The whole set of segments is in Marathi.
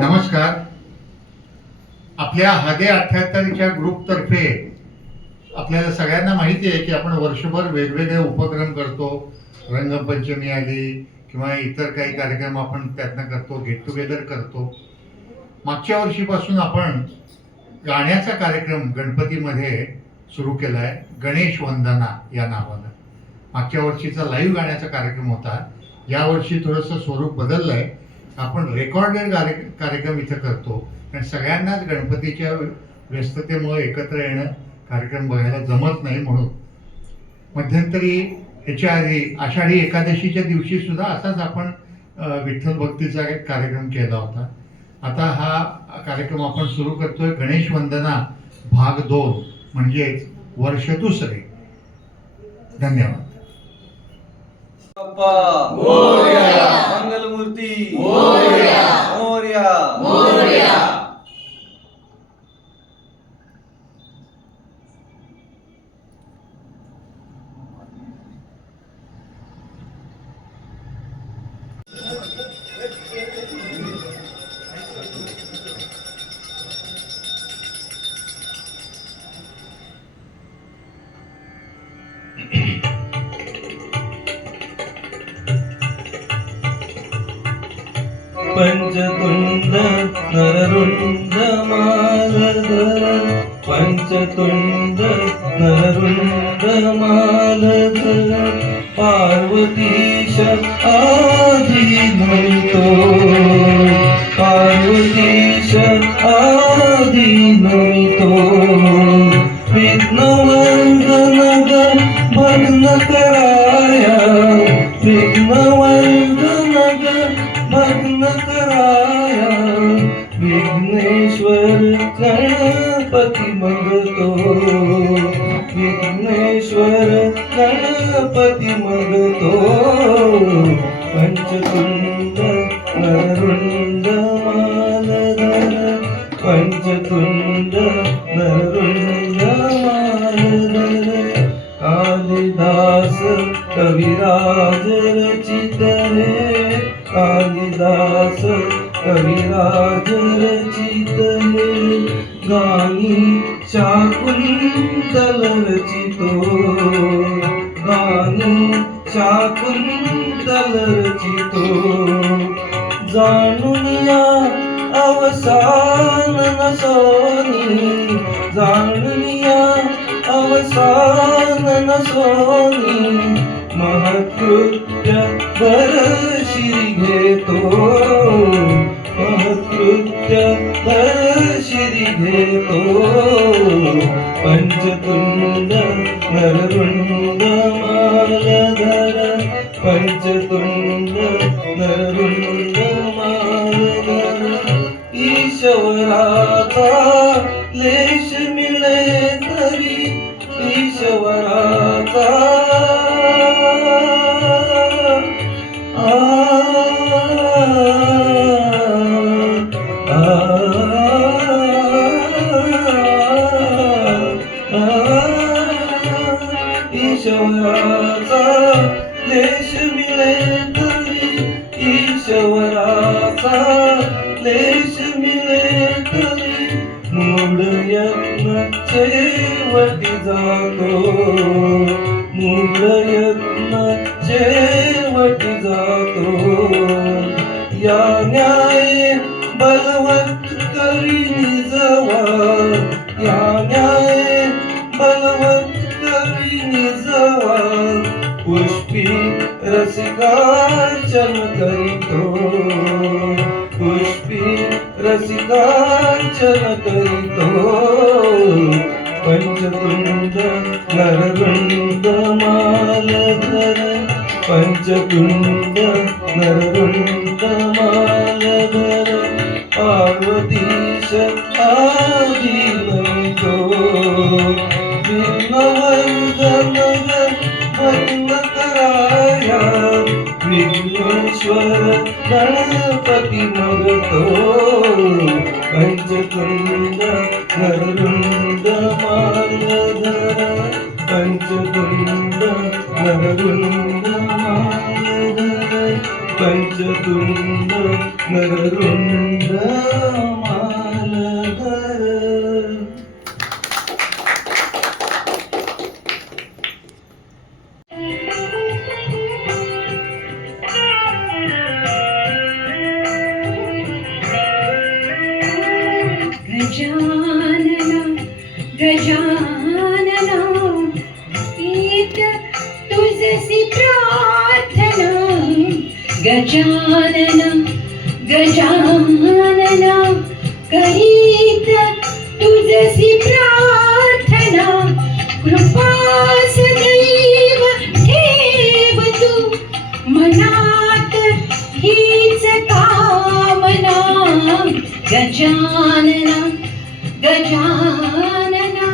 नमस्कार. आपल्या हादे 78च्या ग्रुपतर्फे आपल्याला सगळ्यांना माहिती आहे की आपण वर्षभर वेगवेगळे उपक्रम करतो. रंगपंचमी आली किंवा इतर काही कार्यक्रम आपण त्यातनं करतो, गेट टुगेदर करतो. मागच्या वर्षीपासून आपण गाण्याचा कार्यक्रम गणपतीमध्ये सुरू केला आहे, गणेश वंदना या नावानं. मागच्या वर्षीचा लाईव्ह गाण्याचा कार्यक्रम होता. यावर्षी थोडंसं स्वरूप बदललं आहे. आपण रेकॉर्डेड कार्यक्रम इथं करतो, कारण सगळ्यांनाच गणपतीच्या व्यस्ततेमुळे एकत्र येणं, कार्यक्रम बघायला जमत नाही. म्हणून मध्यंतरी ह्याच्या आधी आषाढी एकादशीच्या दिवशी सुद्धा असाच आपण विठ्ठल भक्तीचा एक कार्यक्रम केला होता. आता हा कार्यक्रम आपण सुरू करतोय, गणेश वंदना भाग 2, म्हणजेच वर्ष दुसरे. धन्यवाद. मंगलमूर्ती मोरया मोरया मोरया. पंचतुंड नररुंड मालधर, पंचतुंड नररुंड मालधर, पार्वतीश आदि नमितो, पार्वतीश आदि नमितो. विघ्नवंदनग भग्न कराया, विघ्नवंदनग भग्न कराया, विघ्नेश्वर गणपती मगतो, विघ्नेश्वर गणपती मगतो. पंचतुंड नररुंड मालधर, पंचतुंड नररुंड मालधर. कालिदास कविराज रचित है, कालिदास कविराज रचित है. गानी शाकुंतल रचितो, गानी शाकुंतल रचितो. जाणुनिया अवसान नसोनी, जाणुनिया अवसान नसोनी. महत्कृत्य भर शिरी घेतो, महत्कृत्य भर शिरी घेतो. पंचतुंड नररुंड मालधर, पंचतुंड नररुंड मालधर. ईश्वराचा लेश मिळे तरी, ईश्वराचा ईश्वराचा लेश मिळे तरी, ईश्वराचा लेश मिळे तरी. मूळ यत्न शेवटी जातो, मूळ यत्न शेवटी जातो. या न्याय बलवत करी निजवा, या न्याय बलवत करी निजवा. पुष्पी रसिकार्चन करीतो, पुष्पी रसिकार्चन करीतो. पंचतुंड नररुंड मालधर, पंचतुंड नररुंड मालधर. पार्वतीश आदि नमितो, विघ्नवंदनग भग्न कराया, विघ्नेश्वर गणपती मगतो. पंचतुंड नररुंड मालधर, पंचतुंड नररुंड मालधर, पंचतुंड नररुंड मालधर. गजानना गजानना ईत तुझसी प्रार्थना. गजानना गजानना करीत तुझसी प्रार्थना. कृपा सदैव ठेव तू मनात हीच कामना. गजानना गजानना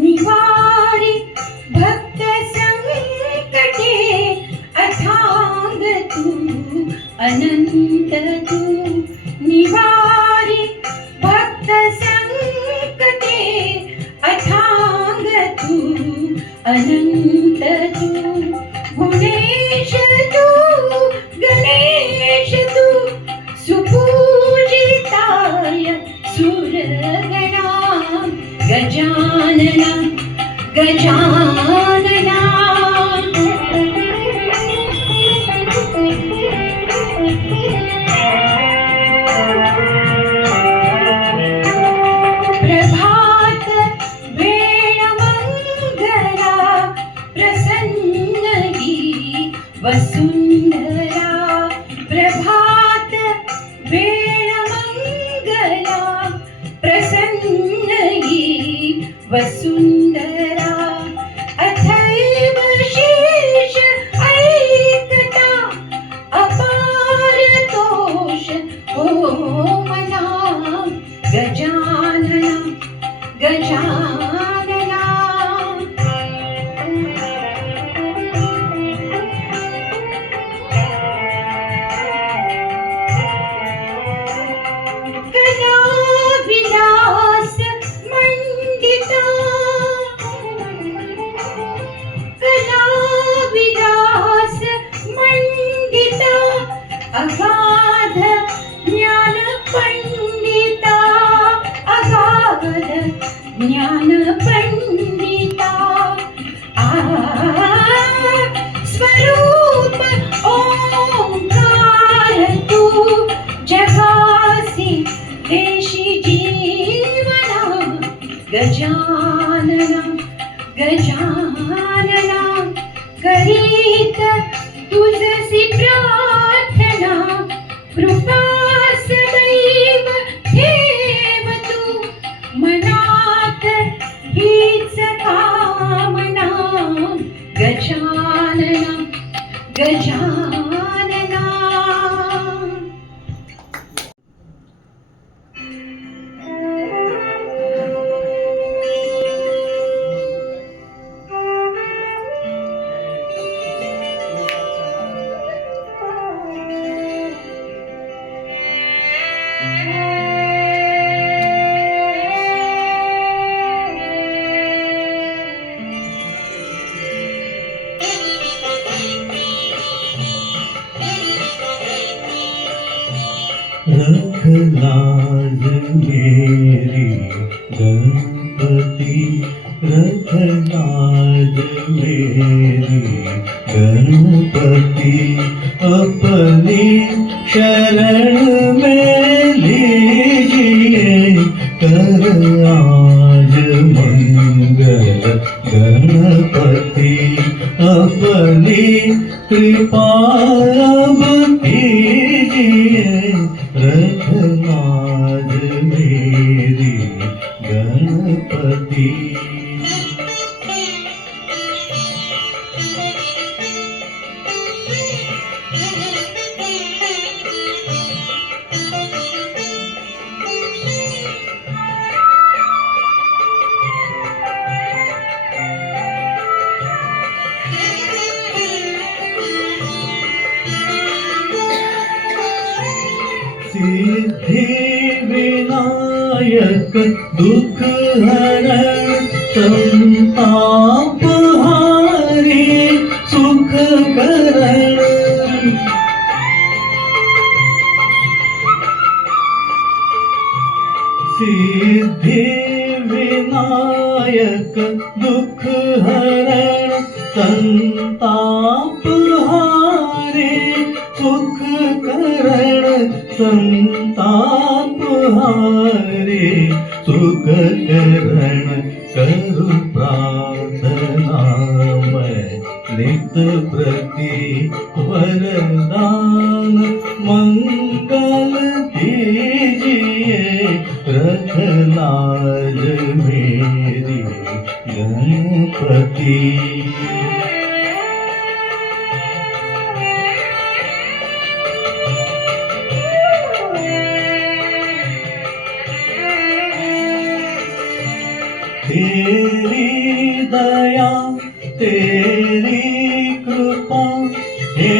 निवारी भक्त संकटे अथांग तू अनंत तू. निवारी भक्त संकटे अथांग तू अनंत तू. गुणेश तू गणेश तू सुपूजिताय सुरगणा. गजानना गजानना प्रभात वेळ मंगला प्रसन्न ही वसुंधरा. प्रभात वेळ मंगला प्रसन्न ही वसुंधरा. अथैव शेष ऐकता अपार तोष हो मना. गजानना गजानना कला विलास मंडिता. कला विलास मंडिता अगाध ज्ञान पंडिता. अगाध ज्ञान पंडिता. स्वरूप ओंकार तू जगासी देशी जीवना. गजानना गजानना करीत तुझसी प्रार्थना. कृपा सदैव ठेव तू मनात हीच कामना. गजानना गजानना रख लाज मेरी गणपति. रख लाज मेरी गणपति. अपनी शरण में लीजिए कर आज मंगल गणपति. अपनी कृपा अब कीजिए रख लाज मेरी गणपति. सिद्धि विनायक दुख हरण संताप हारी सुख करण सिद्धि विनायक दुख हरण संताप हारे सुख करण संताप हारे सुख करण करु प्रार्थना मैं नित प्रति वरदान मंगल कीजिए रख लाज मेरी गणपति। तेरी दया तेरी कृपा हे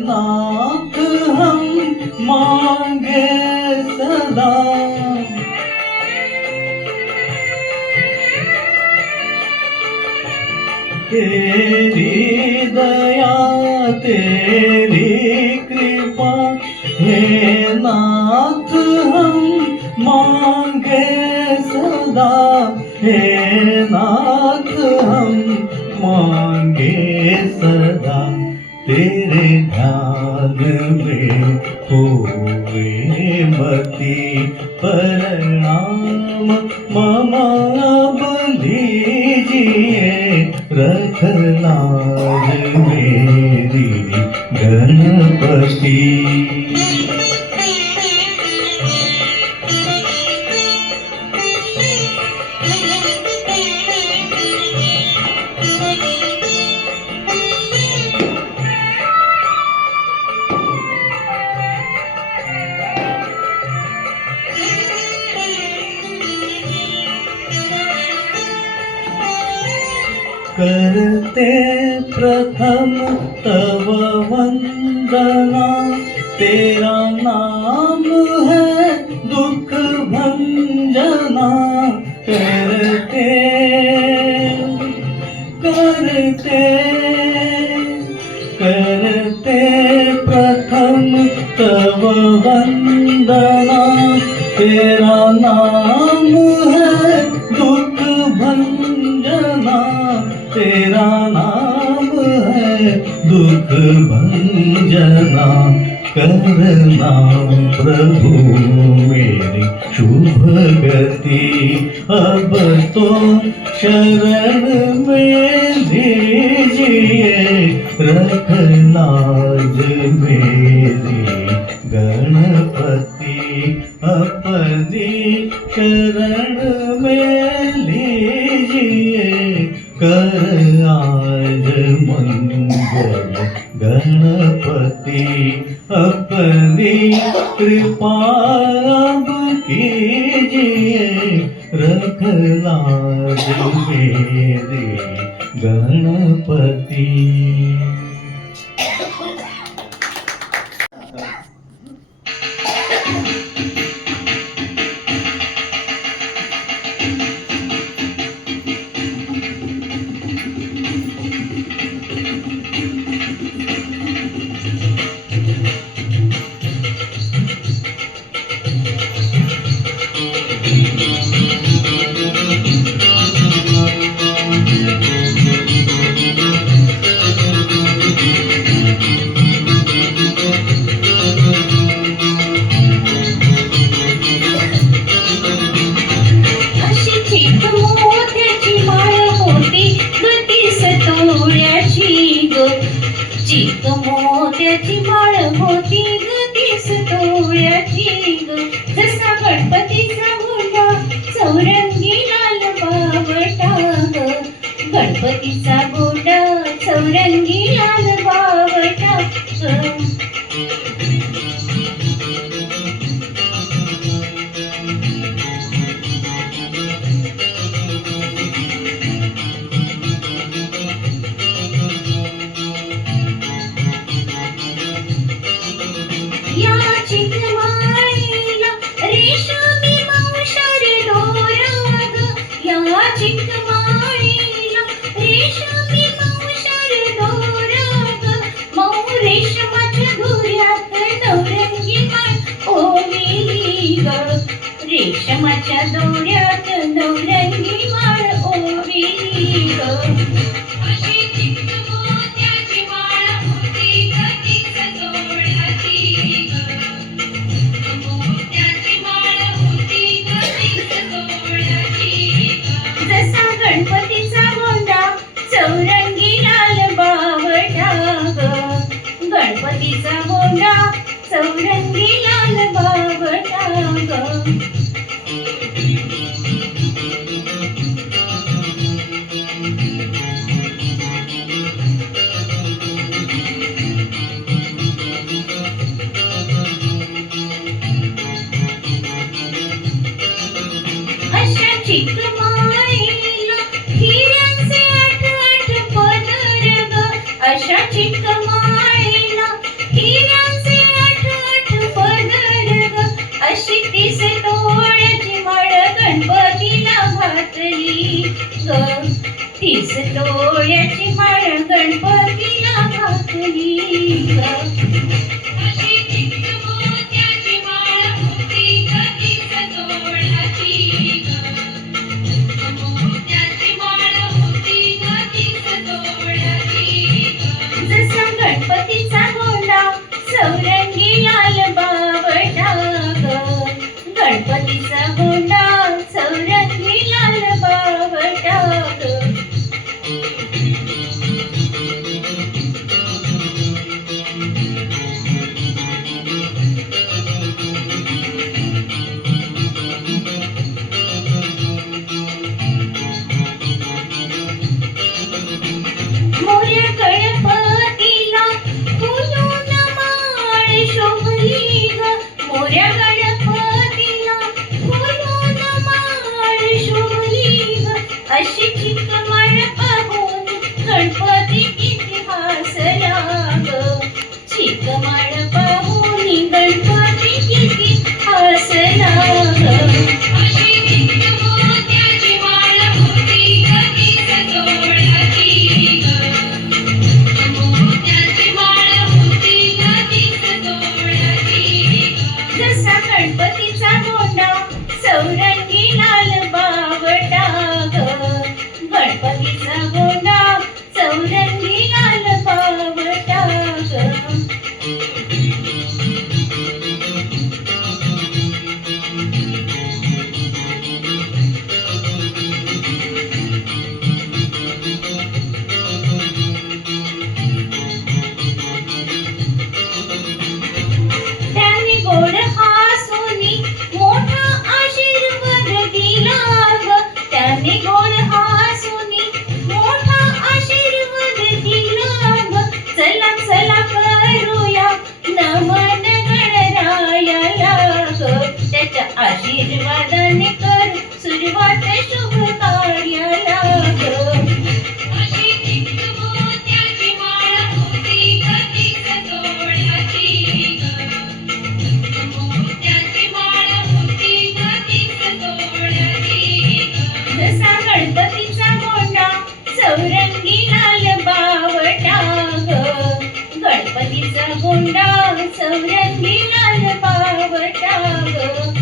नाथ हम मांगे सदा। तेरी दया तेरी कृपा हे नाथ हम मांगे सदा। हे नाथ हम मांगे सदा तेरे ध्यान में होवे मति प्रणाम मम अब लीजिए रख लाज मेरी गणपति। करते प्रथम तव वंदना तेरा नाम है दुख भंजना। करते करते करते प्रथम तव वंदना तेरा नाम है दुख भंजना। तेरा नाम है दुख भंजना। करना प्रभु मेरी शुभ गति अब तो शरण में लीजिए रख लाज मेरी गणपति। अपनी शरण में लीजिए कर आज मंगल गणपति। अपनी कृपा अब कीजिए रख लाज मेरे गणपति। चित मोत्याची माळ होती गतीस तोळ्याची ग. जसा गणपतीचा गोंडा चौरंगी लाल बावटा ग. गणपतीचा गोंडा चौरंगी लाल बावटा ग. या चिकमाळीला रेशमी मावशारी दोरा ग. या चिकमाळीला प्रेमाच्या दोऱ्यात नवरंगी माळ ओविली ग. अशी चिकट मोत्याची माळ होती ग तीच तोळ्याची ग. मोत्याची माळ होती ग तीच तोळ्याची ग. जसा गणपतीचा गोंडा चौरंगी लाल बावटा ग. गणपतीचा गोंडा चौरंगी लाल बावटा ग. अशा चिकमाईला हिऱ्यांचे आठ आठ पदर ग. अशा चिकमाईला हिऱ्यांचे आठ आठ पदर ग. अशी 30 तोळ्याची माळ गणपतीला घातली ग. 30 तोळ्याची माळ गणपतीला घातली ग. अशी चिकट मोत्याची माळ होती ग तीच तोळ्याची ग. मोत्याची माळ होती ग तीच तोळ्याची ग. जसा गणपतीचा गोंडा चौरंगी लाल बावटा ग. गणपतीचा गोंडा चौरंगी लाल बावटा ग. मोरया गणपतीला फुलून माळ शोभली ग. मोरया गणपतीला फुलून माळ शोभली ग. अशी चिक माळ पाहून गणपती किती हसला ग. चिक माळ पाहून गणपती किती हसला ग. अशी चिक मोत्याची माळ होती ग तीच तोळ्याची ग. मोत्याची माळ होती ग तीच तोळ्याची ग. जसा गणपतीचा गोंडा चौरंगी लाल बावटा ग. गणपतीचा गोंडा चौरंगी लाल बावटा ग. त्यांनी गोड हासुनी मोठा आशीर्वाद दिला ग. त्यांनी गोड हासुनी मोठा आशीर्वाद दिला ग. चला चला करूया नमन गणरायाला ग. त्याच्या आशीर्वादाने कर सुरुवात शुभ कार्याला ग. अशी चिक मोत्याची माळ होती ग तीच तोळ्याची ग. मोत्याची माळ होती ग तीच तोळ्याची ग. जसा गणपतीचा गोंडा चौरंगी लाल बावटा ग. गणपतीचा गोंडा चौरंगी लाल बावटा ग.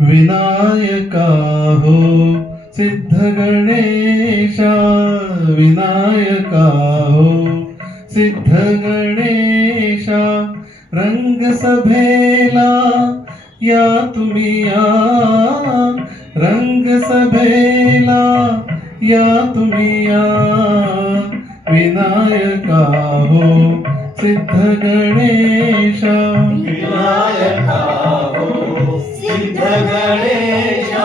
विनायका हो सिद्ध गणेशा. विनायका हो सिद्ध गणेशा. रंगसभेला या तुम्ही या. रंगसभेला या तुम्ही या. विनायका हो सिद्ध गणेशा. विनायका हो सिद्ध गणेशा.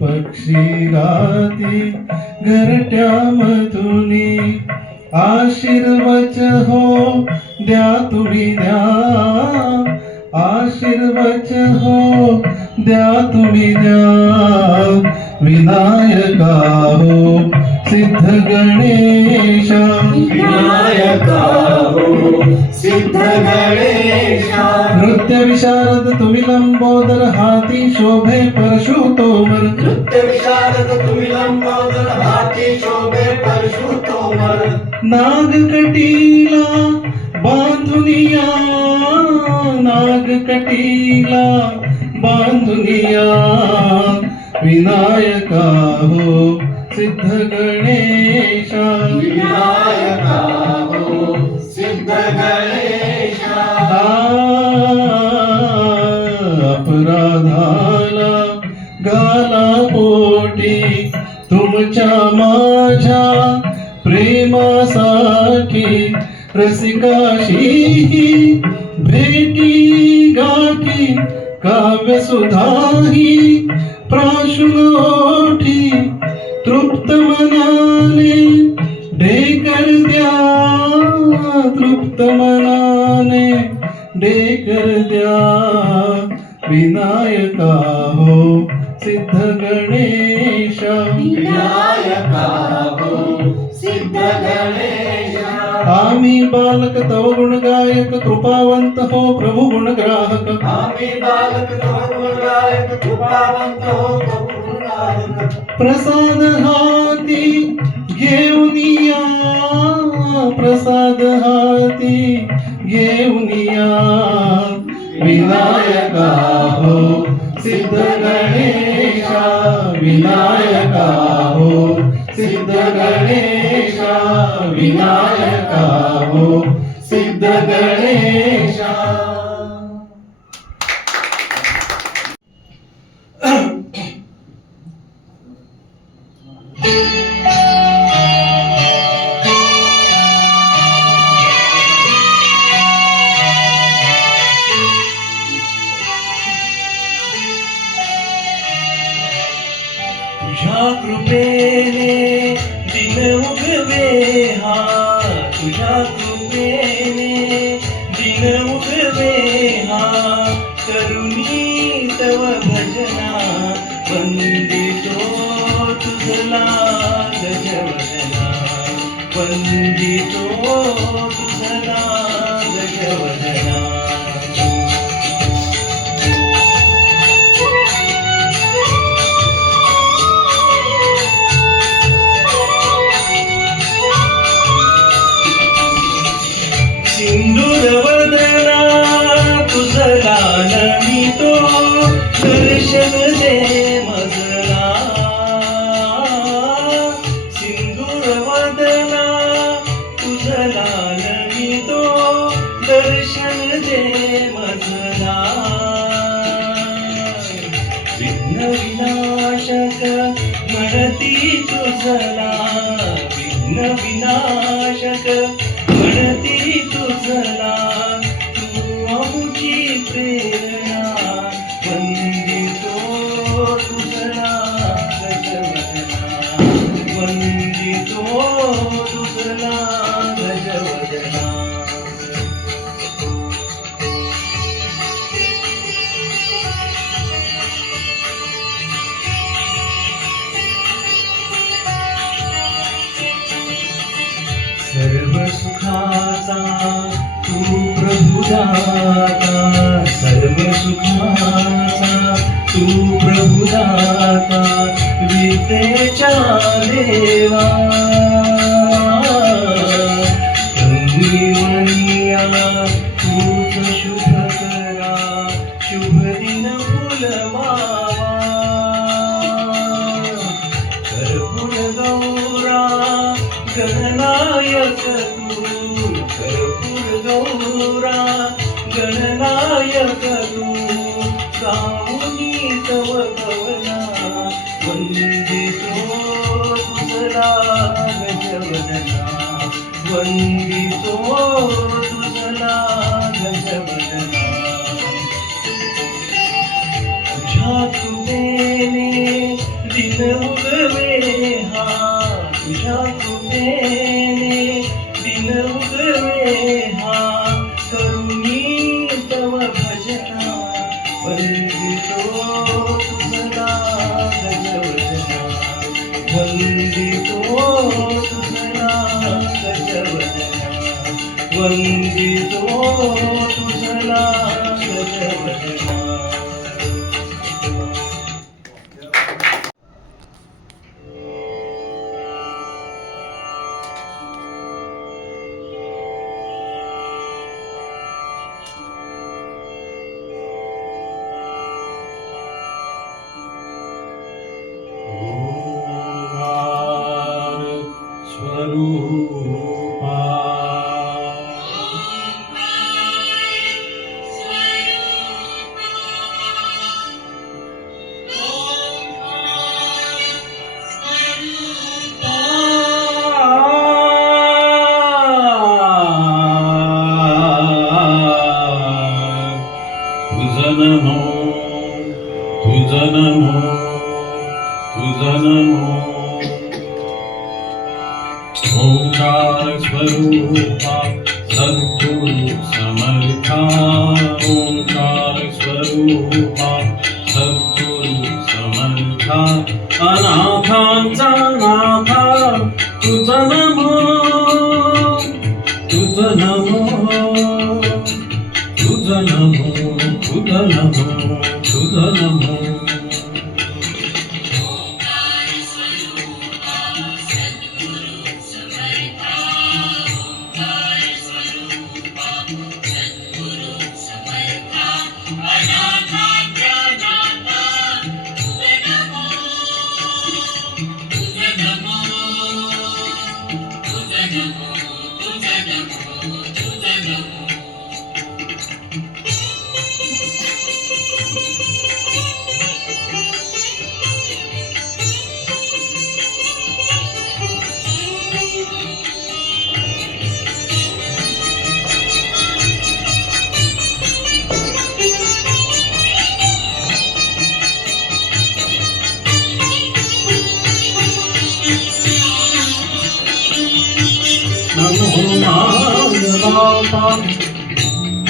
पक्षी गाती घरट्यामधुनी तुम्ही द्या आशीर्वच हो द्या तुम्ही द्या विनायका हो सिद्ध गणेशा विनायका हो सिद्ध गणेशा नृत्य विशारद तुम्ही लंबोदर हाती शोभे परशुतोमर नृत्य विशारद तुम्ही लंबोदर हाती शोभे परशुतोमर नागकटीला बांधुनिया नागकटीला बांधुनिया विनायका हो सिद्ध गणेशा विनायका हो सिद्ध गणेशा अपराधाला गाला पोटी तुमच्या माझ्या प्रेमासाठी रसिकाशी भेटी गाठी काव्य सुधाही प्राशुन ओठी तृप्त मनाने ढेकर द्या तृप्त मनाने ढेकर द्या विनायका हो सिद्ध गणेशा विनायका हो सिद्ध गणेशा आम्ही बालक तव गुण गायक कृपावंत हो प्रभु गुण ग्राहक आम्ही बालक तव गुणगायक कृपावंत हो प्रभु गुणगायक प्रसाद हाती घेऊन या प्रसाद हाती घेऊन या विनायका हो सिद्ध गणेशा विनायका हो सिद्ध गणेशा विनायका हो सिद्ध गणेशा तुझ्या कृपेने दिन उगवे हा तुझ्या कृपेने दिन उगवे हा करुणी तव भजना वंदितो तुझला गजवदना वंदितो तुझला गजवदना सिंदूरवदना तुझला नमितो दर्शन दे मजला सिंदूरवदना तुझला नमितो दर्शन दे मजला विघ्न विनाशक म्हणती तुझला विघ्न विनाशक म्हणती तुझला तू आमची प्रेरणा वंदितो तुझला गजवदना वंदितो तुझला गजवदना सर्व सुखाचा तू प्रभुदाता सर्व सुखाचा तू प्रभुदाता विद्येच्या देवा संजीवनिया तूच शुभ करा शुभ दिन फुलवावा कर्पूर गौरा गणनायक तू कर्पूर गौरा गणनायक तू गाऊनी तव कवना वंदितो तुझला गजवदना वंदितो तुझला गजवदना तुझ्या कृपेने दिन उगवे हा तुझ्या कृपेने दिन उगवे हा वंदितो तुझला जगन्नाथ. ओंकार स्वरूपा तुझं नमो तुझं नमो तुझं नमो. ओंकार स्वरूपा सद्गुरु समर्था. ओंकार स्वरूपा सद्गुरु समर्था. अनाथांचा नाथा तुझं नमो तुझं नमो तुझं नमो तुझं नमो तुझं नमो.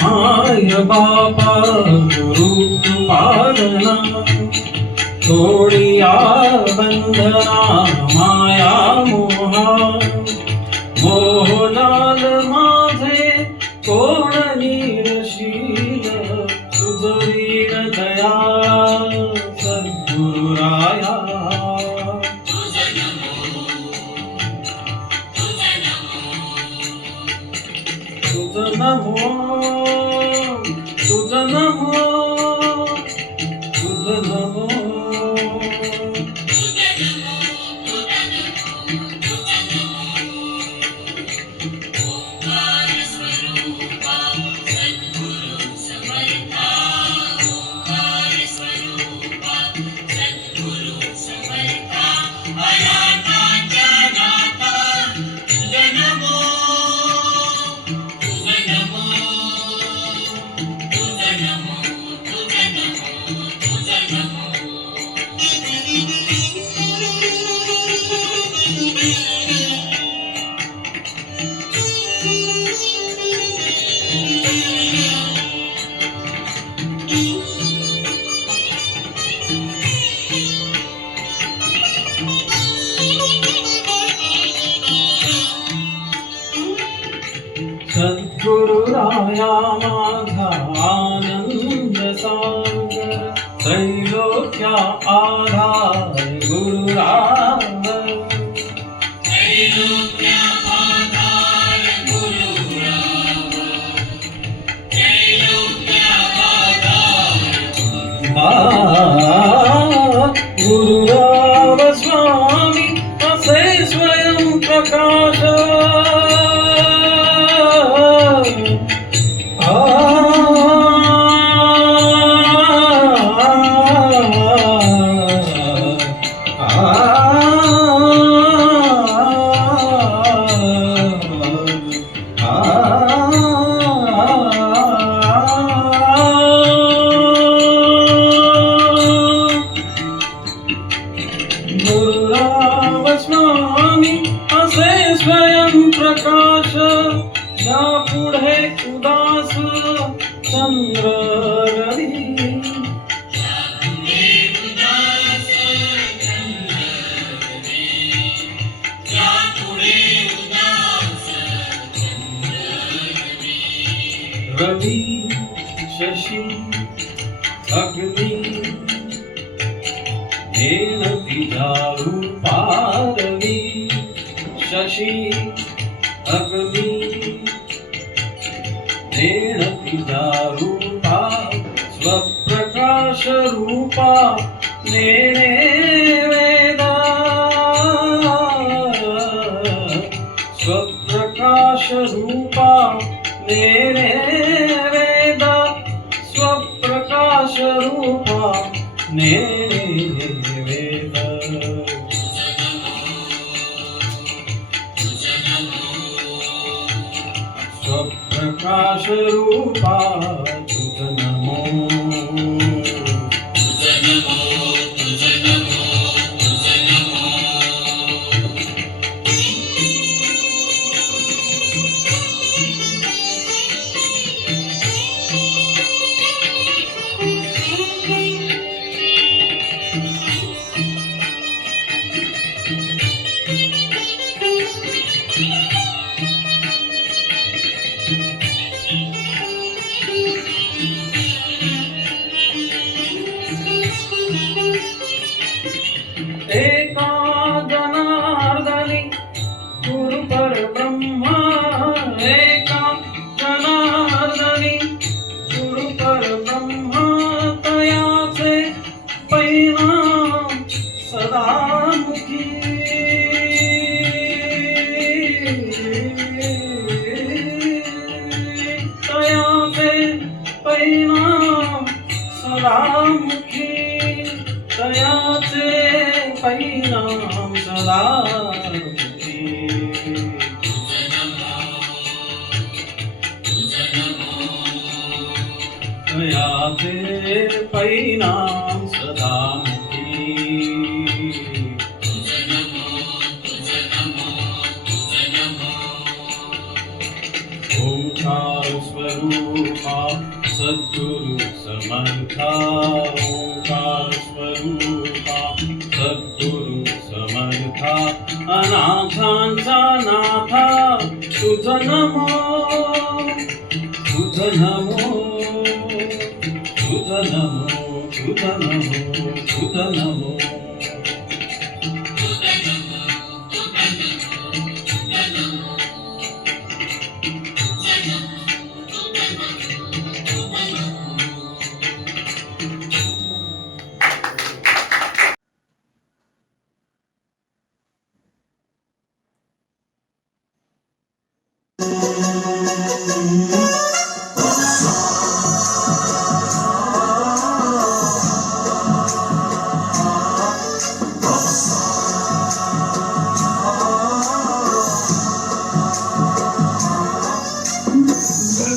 माय बापा गुरु पालना. तोडिया बंधना माया मोहा. मोहजाल माझे कोण निरशील. तुझ वीण दया सद्गुरुराया. तुझं नमो तुझं नमो तुझं नमो. सद्गुरुराया माझा आनंद सागर. त्रैलोक्या आधार गुरुराव. त्रैलोक्या आधार गुरुराव. त्रैलोक्या आधार गुरुराव स्वामी असे स्वयं प्रकाश. गुरुराव स्वामी असे स्वयं प्रकाश. या पुढे उदास चंद्र रवी. पारवी शशी अग्नी नेण तिजा रूपारवी शशी अग्नी नेण तिजा रूपा स्वप्रकाश रूपा नेणे वेदा स्वप्रकाश रूपा नेणे वेदा स्वप्रकाश रूपा नेणे वेदा स्वप्रकाश रूपा तुझ नमो एका जनार्दनी गुरु परब्रह्मा एका जनार्दनी गुरु परब्रह्मा तयाचे परिणाम सदामुखी तयाचे परिणाम सदामुखी तयाचे परिणाम सदामुखी तयाचे परिणाम सदामुखी ओंकार स्वरूपा सद्गुरु समर्था ओंकार स्वरूपा सद्गुरु समर्था अनाथांचा नाथा तुझ नमो तुझ नमो तुझ नमो तुझ नमो तुझ नमो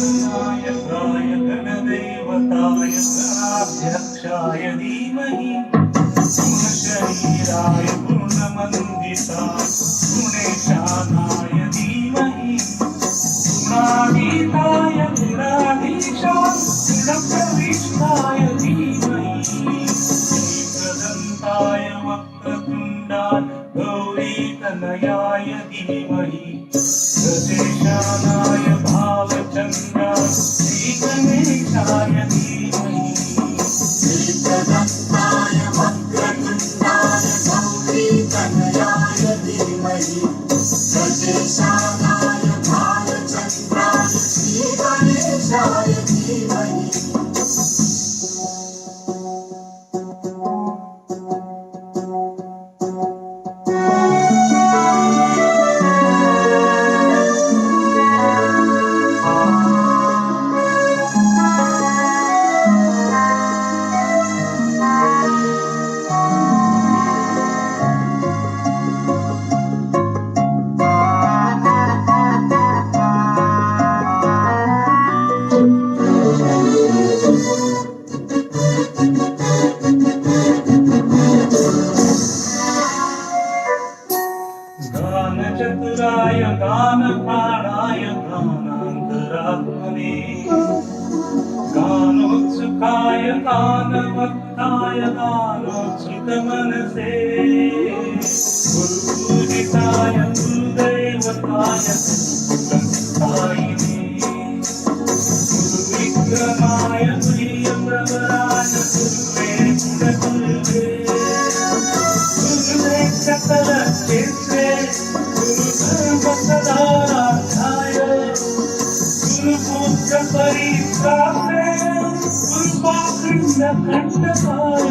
गणनायकाय गणदैवताय गणाध्यक्षाय धीमहि गुणशरीराय गुणमन्दिताय गुणेशानाय धीमहि गुणातीताय गुणाधीशाय गुणप्रविष्टाय धीमहि एकदन्ताय वक्रतुण्डाय गौरीतनयाय धीमहि गजेशानाय भावचन्द्राय श्रीगणेशाय धीमहि एकदन्ताय वक्रतुण्डाय गौरीतनयाय धीमहि गजेशानाय भावचन्द्राय श्रीगणेशाय धीमहि गानचतुराय गानप्राणाय गानान्तरात्मने गानोत्सुकाय गानभक्ताय गानोत्सुकमनसे गुरुपूजिताय गुरुदैवताय गुरुभक्तायिने गुरुवे विक्रमाय प्रियप्रवराय गुरुवे गुणकुलवे गुरुवे सकल क्षेत्रे गुरुधर्म सदाधाय गुरुपुत्र परित्राते गुरुपाखंड खंडकाय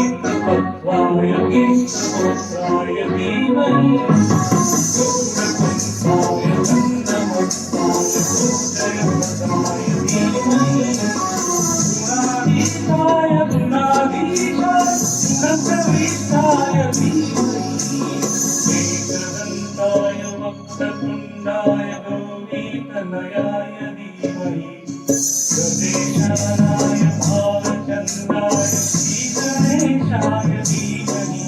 गीतपत्वाय गीतपुत्राय धीमहि गुणकुंसाय चन्द्रमत्ताय उदयप्रदाय धीमहि गुणाधीशाय गुणाधीशाय गुणप्रविष्टाय धीमहि एकदन्ताय वक्रतुण्डाय गौरीतनयाय धीमहि गणेशाय भालचन्द्राय श्रीगणेशाय धीमहि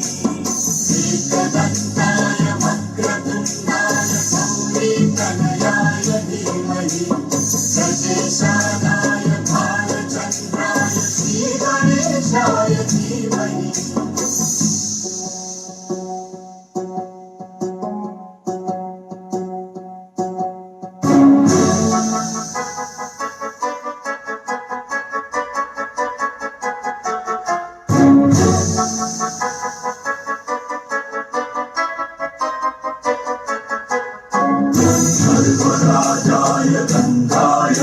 एकदन्ताय वक्रतुण्डाय गौरीतनयाय धीमहि गणेशाय भालचन्द्राय श्रीगणेशाय धीमहि सर्वराजाय गन्धाय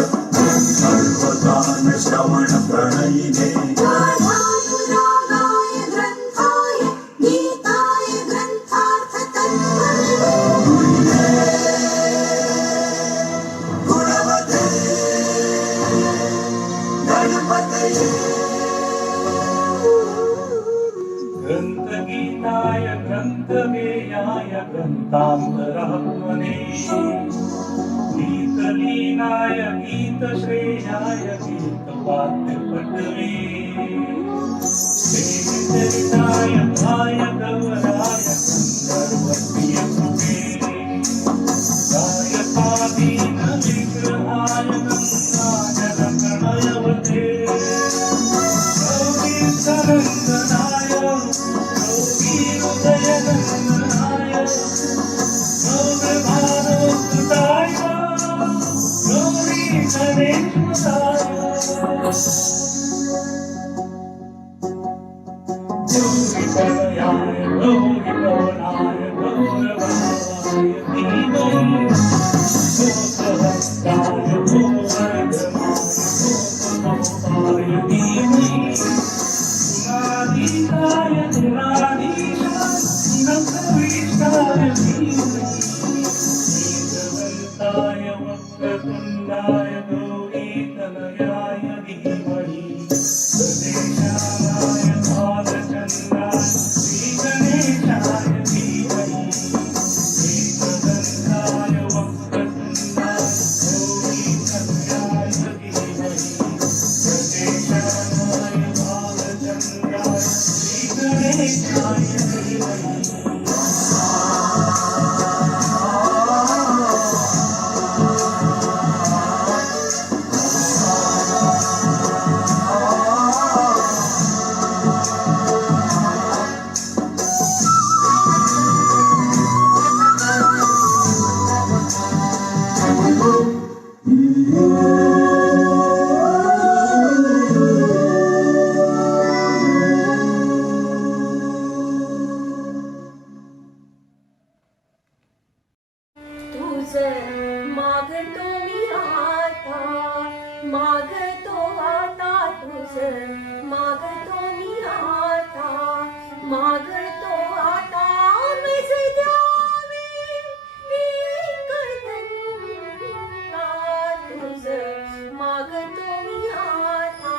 सर्वगानश्रवणप्रणयिने गाढानुरागाय ग्रन्थाय गीताय ग्रन्थार्थतन्मने गुणवते गणपतये ग्रन्थगीताय ग्रन्थगेयाय ग्रन्थान्तरात्मने गीतलीनाय गीतश्रेयाय गीतवाद्यपटवे श्रीचरिताय भाय गौराय गन्धर्वप्रियसुते गायकाधीन विग्रहाय गङ्गाजलकणयवते गौरीशरन्दनाय गौरीहृदयनन्दनाय गौरभारोत्तुताय गौरी गणेशदाय गौरीतनयाय गौरीपवनाय गौरवाय धीमहि भूतहस्ताय भूवर्धनाय धीमहि गुणाधीशाय गुणाधीशाय गुणप्रविष्टाय धीमहि एकदन्ताय वक्रतुण्डाय गौरीतनयाय धीमहि गणेशाय भालचन्द्राय श्रीगणेशाय धीमहि एकदन्ताय वक्रतुण्डाय गौरीतनयाय धीमहि गणेशाय भालचन्द्राय श्रीगणेशाय धीमहि तुझ मागतो मी आता मागतो आता तुझ मागतो मी आता मागतो आता मीच द्यावे एकदंता तुझ मागतो मी आता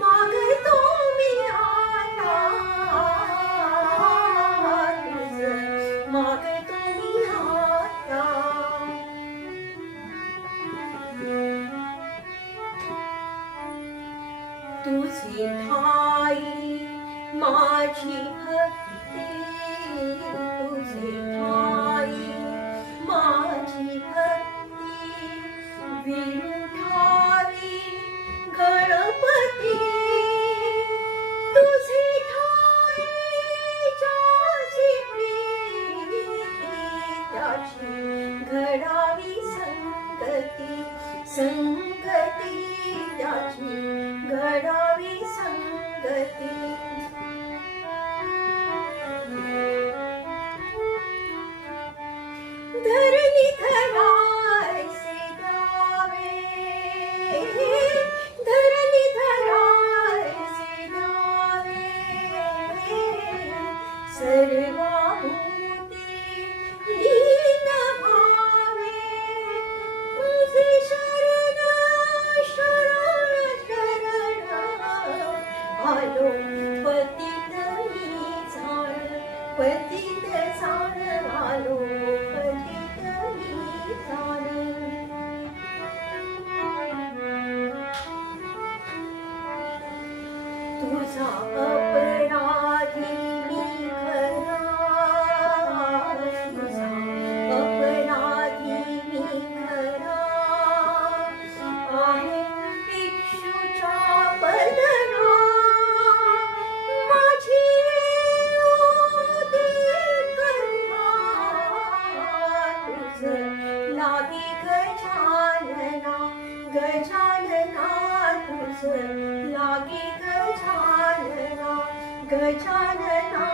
मागतो मी आता तुझ मागतो मी आता तुझी ठाई माझी भक्ती तुझी ठाई माझी भक्ती विरुठावी गणपती तुझी ठाई माझी प्रीती त्याची घडावी संगती संगती त्याची घडावी संगती धरणी धरायचे द्यावे धरणी धरायचे द्यावे सर्वाभूते लीन भावे तुझे शरण शरण शरण आलो पतित मी झाड पतित झाड आलो पतित मी झाड तुझा अपराधी मी खरा तुझा अपराधी मी खरा आहे भिक्षुच्या बंधना माझी उदित करुणा तुझं लागे गजानना गजानना तुझं लागे गजानना गजानना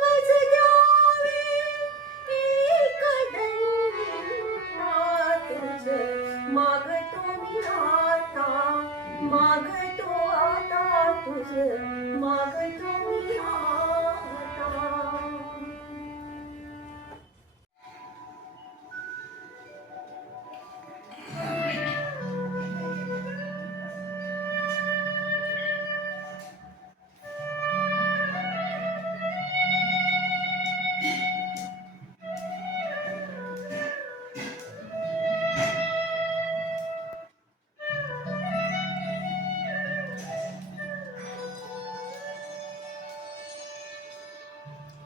मज द्यावे एक दंडा तुझं मागतो मी आता मागतो आता तुझं मागतो मी आता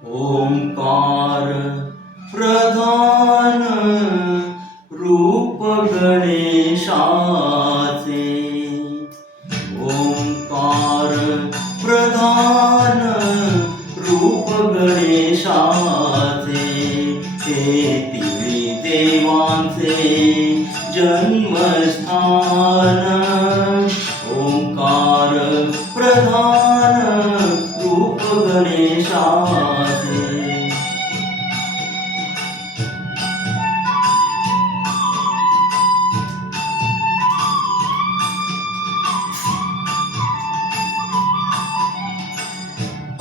ओंकार प्रधान रूप गणेशाचे ओंकार प्रधान रूप गणेशाचे हे तिन्ही देवांचे जन्मस्थान ओंकार प्रधान रूप गणेशाचे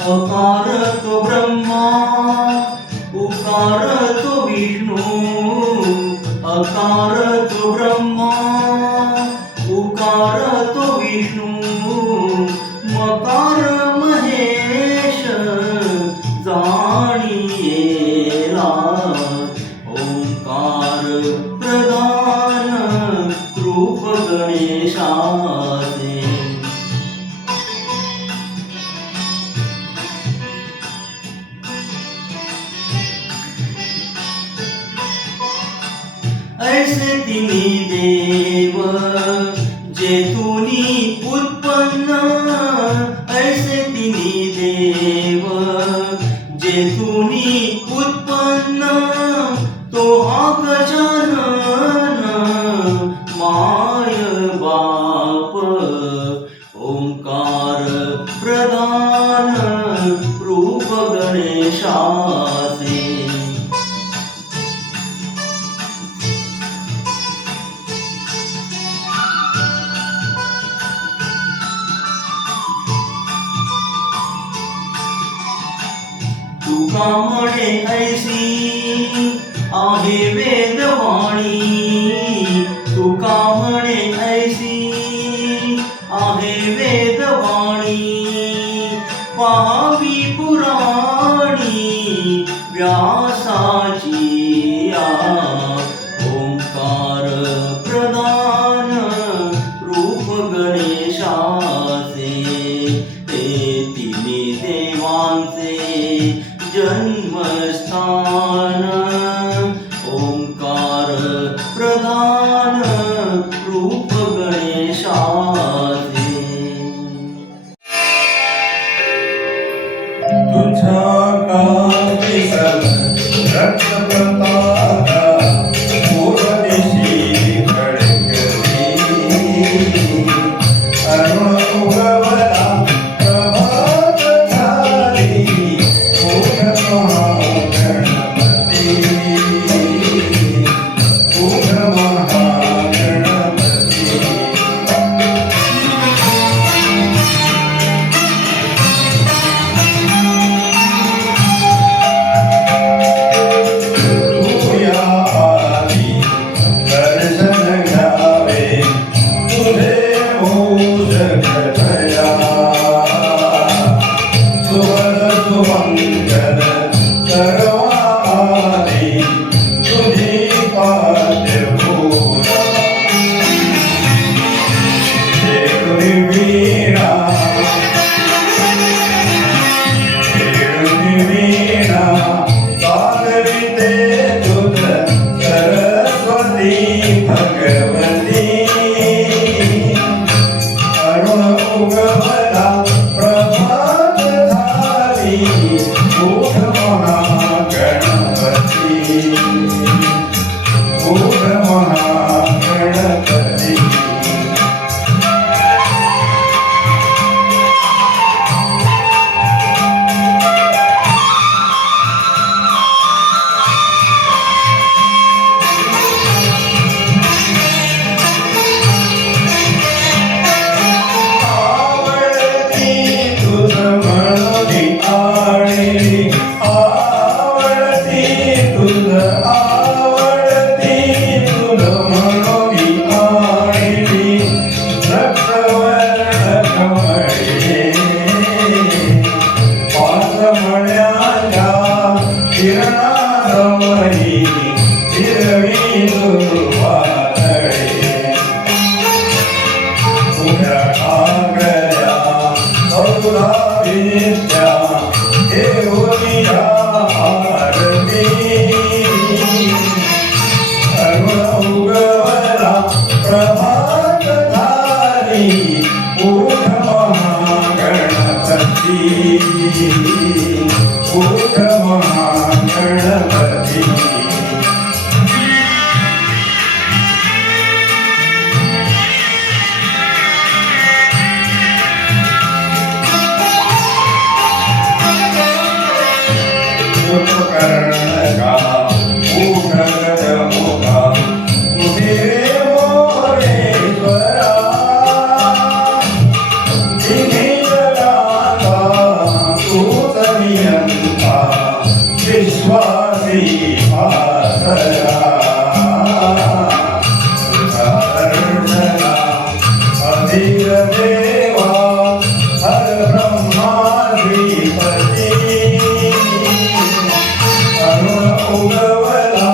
अकार तो ब्रह्मा उकार तो विष्णू अकार तो ब्रह्मा उकार तो विष्णू मकार महेश जाणियेला ओंकार प्रधान रूप गणेशाचे ऐसे तिन्ही देव जेथुनी उत्पन्न ऐसे तिन्ही देव जेथुनी उत्पन्न तो हा गजानन माय बाप ओंकार प्रधान रूप गणेशाचे तुका म्हणे ऐसी आहे वेदवाणी तुका म्हणे ऐसी आहे वेदवाणी पाहावी पुराणी व्यासाची ओंकार प्रधान रूप गणेशाचे हे तिन्ही देवांचे जन्मस्थान ओंकार प्रधान रूप गणेशाचे तुझ्या काळजी रक्त प्रताप मूढ महागणपती आवडती तुझ म्हणून आळी आवडती तुझ आवडती तुझ म्हणून आळी रक्तवर्ण कमळे पासमण्याच्या किरणाजवळी हिरवी दुर्वातळे तुझ्या आगल्या सौराविद्या देवोनिया आरती अरुण उगवला प्रभातधारी उठ महागणपती उठ महागणपती उपकरणका उठगज मुखा उभे मोरेश्वरा दिनेशराधा तूच नियंता विश्वासी भासरा तुझा दर्शना अधीर देवा हर ब्रह्मा श्रीपती अरुण उगवला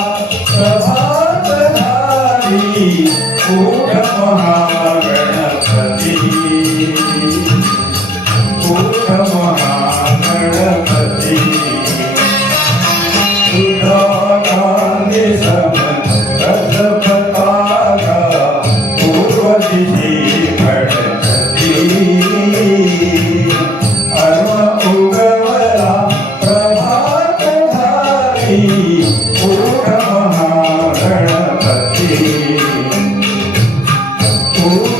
प्रभातधारी उठ महागणपती उठ महागणपती तुझा गांधी समन रथपताका पूर्व दिशी गणपती अरुण उगवला प्रभातधारी उठ महागणपती उठ